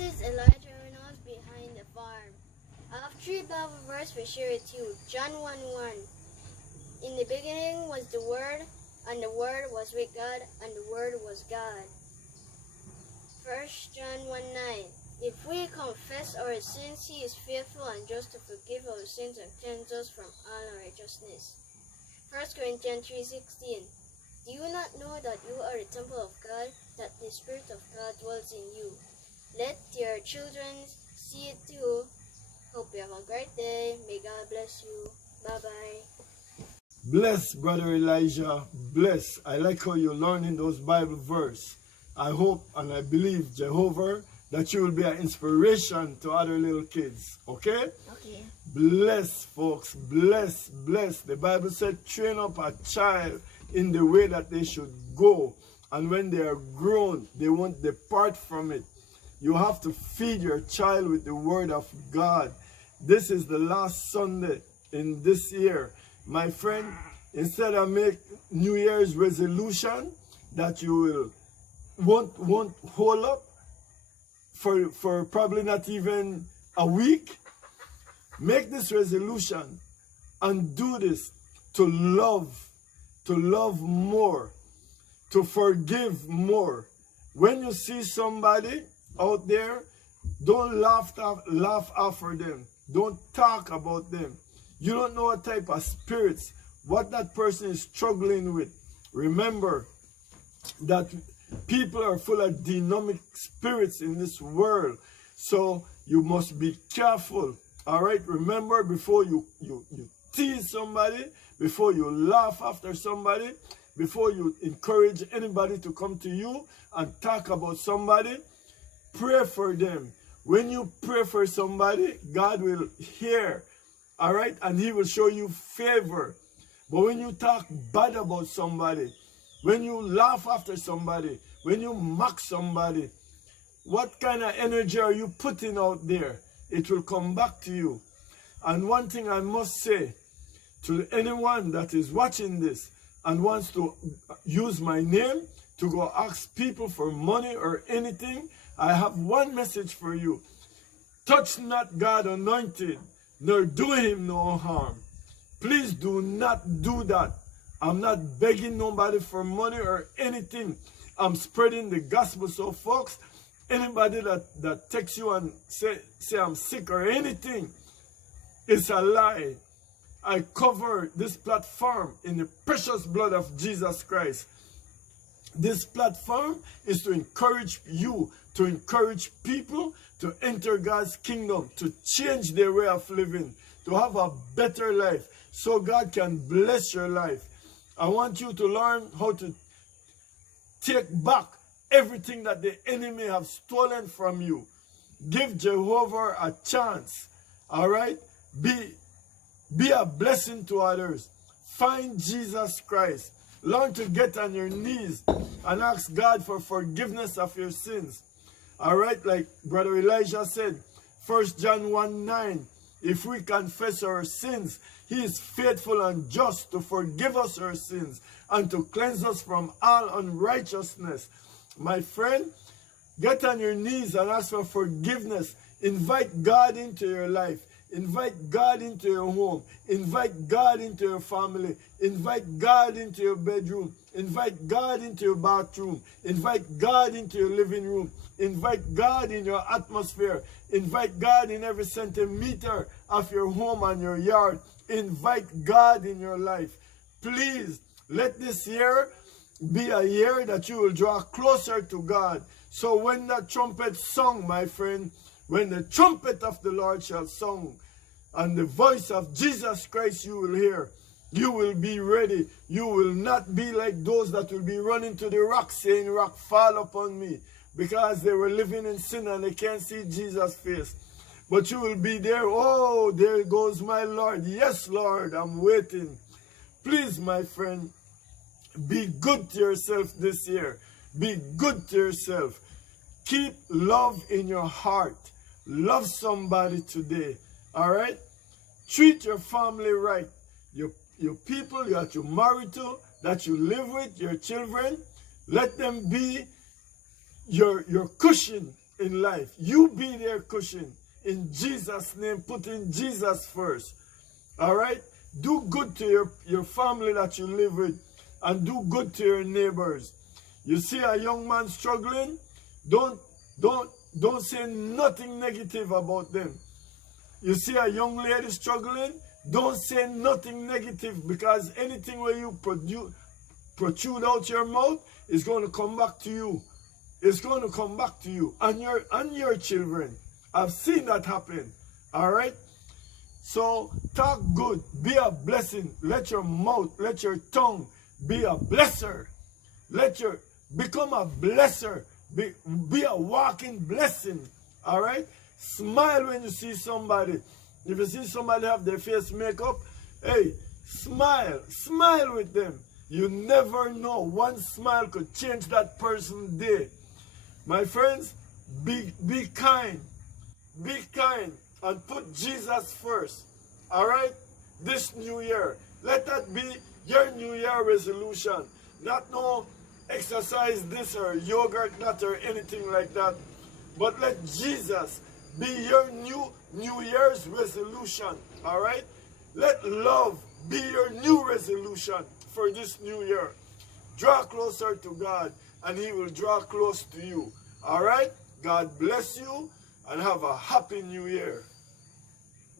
is Elijah Reynolds behind the farm. I have 3 Bible verses to share with you. John 1:1. In the beginning was the Word, and the Word was with God, and the Word was God. 1 John 1:9. If we confess our sins, He is faithful and just to forgive our sins and cleanse us from all unrighteousness. 1 Corinthians 3:16. Do you not know that you are the temple of God, that the Spirit of God dwells in you? Let your children see it too. Hope you have a great day. May God bless you. Bye-bye. Bless, Brother Elijah. Bless. I like how you're learning those Bible verses. I hope and I believe, Jehovah, that you will be an inspiration to other little kids. Okay? Okay. Bless, folks. Bless, bless. The Bible said, train up a child in the way that they should go. And when they are grown, they won't depart from it. You have to feed your child with the word of God. This is the last Sunday in this year. My friend, instead of make New Year's resolution that you will won't hold up for probably not even a week, make this resolution and do this to love more, to forgive more. When you see somebody out there, don't laugh after them. Don't talk about them. You don't know what type of spirits, what that person is struggling with. Remember that people are full of demonic spirits in this world. So you must be careful. All right? Remember, before you tease somebody, before you laugh after somebody, before you encourage anybody to come to you and talk about somebody, pray for them. When you pray for somebody, God will hear. All right? And He will show you favor. But when you talk bad about somebody, when you laugh after somebody, when you mock somebody, what kind of energy are you putting out there? It will come back to you. And one thing I must say to anyone that is watching this and wants to use my name to go ask people for money or anything, I have one message for you. Touch not God anointed, nor do Him no harm. Please do not do that. I'm not begging nobody for money or anything. I'm spreading the gospel. So folks, anybody that texts you and say I'm sick or anything, it's a lie. I cover this platform in the precious blood of Jesus Christ. This platform is to encourage you, to encourage people to enter God's kingdom, to change their way of living, to have a better life, so God can bless your life. I want you to learn how to take back everything that the enemy have stolen from you. Give Jehovah a chance. All right? Be a blessing to others. Find Jesus Christ. Learn to get on your knees and ask God for forgiveness of your sins. All right? Like Brother Elijah said, 1 John 1:9, if we confess our sins, He is faithful and just to forgive us our sins and to cleanse us from all unrighteousness. My friend, get on your knees and ask for forgiveness. Invite God into your life. Invite God into your home. Invite God into your family. Invite God into your bedroom. Invite God into your bathroom. Invite God into your living room. Invite God in your atmosphere. Invite God in every centimeter of your home and your yard. Invite God in your life. Please, let this year be a year that you will draw closer to God. So when that trumpet sung, my friend, when the trumpet of the Lord shall song, and the voice of Jesus Christ you will hear, you will be ready. You will not be like those that will be running to the rock saying, rock, fall upon me, because they were living in sin and they can't see Jesus' face. But you will be there. Oh, there goes my Lord. Yes, Lord, I'm waiting. Please, my friend, be good to yourself this year. Be good to yourself. Keep love in your heart. Love somebody today. All right? Treat your family right. Your people that you married to, that you live with, your children, let them be your cushion in life. You be their cushion. In Jesus' name, put in Jesus first. All right? Do good to your family that you live with, and do good to your neighbors. You see a young man struggling, don't say nothing negative about them. You see a young lady struggling, don't say nothing negative, because anything where you protrude out your mouth is going to come back to you. It's going to come back to you and your children. I've seen that happen. All right? So talk good, be a blessing. Let your mouth, let your tongue be a blesser. Become a blesser. Be a walking blessing. All right? Smile when you see somebody. If you see somebody have their face makeup, hey, smile. Smile with them. You never know. One smile could change that person's day. My friends, be kind. Be kind and put Jesus first. All right? This new year. Let that be your new year resolution. Not no exercise this or yogurt nut or anything like that. But let Jesus be your new year's resolution. All right? Let love be your new resolution for this new year. Draw closer to God and He will draw close to you. All right? God bless you and have a happy new year.